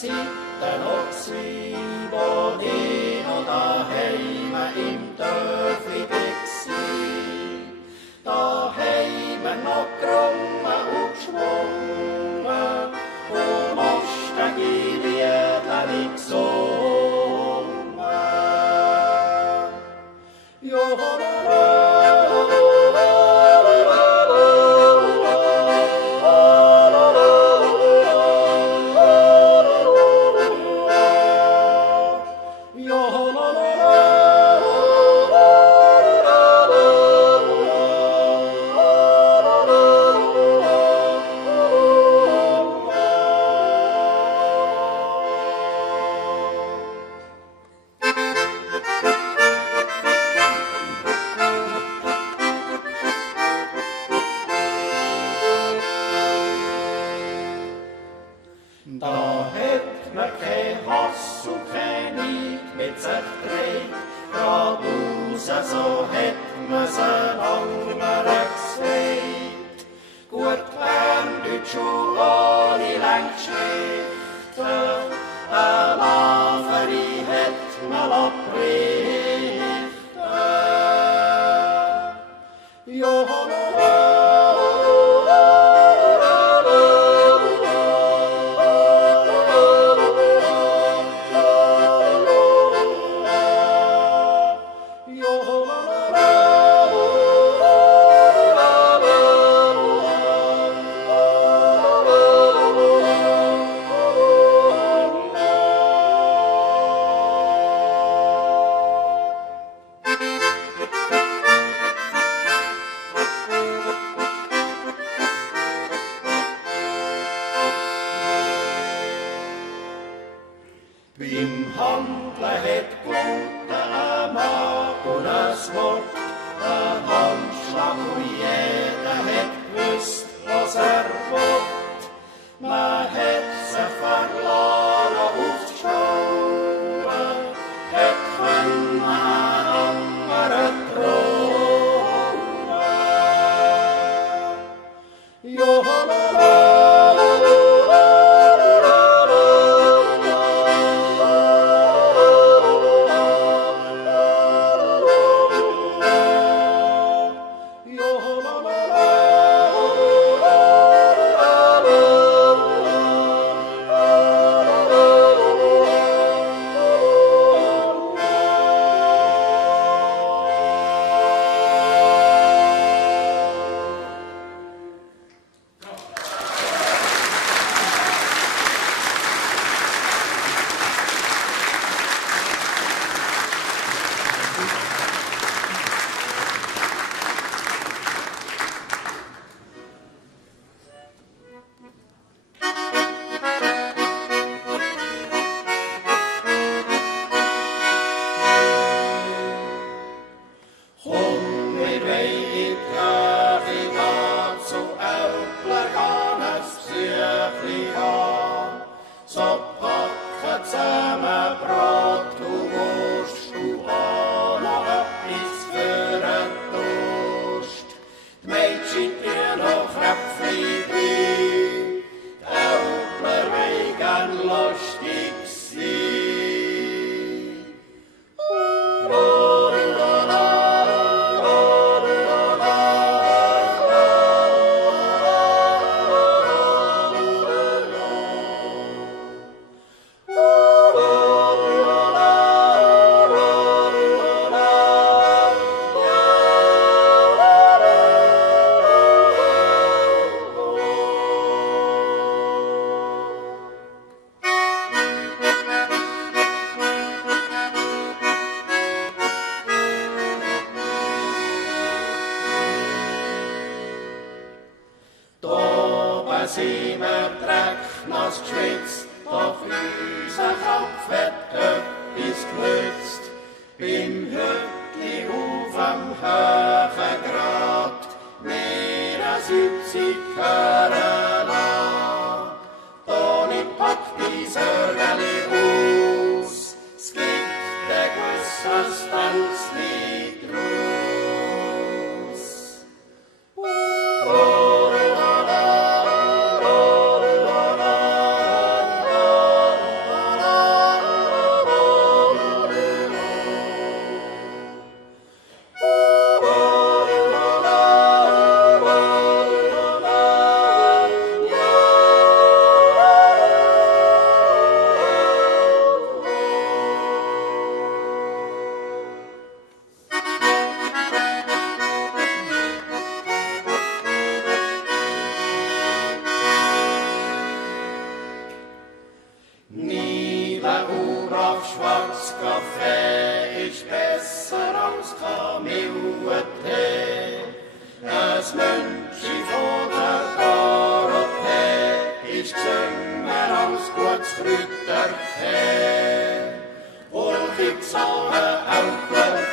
sitten oksi, wo ich noch daheim im Dörfli war. Daheim noch gerungen und geschwungen und lustige Lieder gesungen. Da hat man kein Hass und kein Neid mit sich dreht, geradeaus, so hat man's einander gesagt. Gut gelernt Deutsch und ohne Längsschriften, Laveri hat man abrichten. Beim Handeln hat gelungen ein Mann und ein Wort, ein Handschlag und jeder hat gewusst, was will. Man hat sich verloren auf die Schuhe, hat können anderen trauen. sind wir drecknass geschwitzt, doch unser Kopf hat etwas genützt. Beim Hütli auf am hohen Grat, mir ein 70 hören lassen. Toni packt die Sorgeli aus, es gibt ein gewisses Tanzlied draus. der Uhr auf Schwarzkaffee ist besser als Kamillentee. Das Mönchi von der Dorothee ist gesünger als gutes Kräutertee. Und gibt's auch ein Auto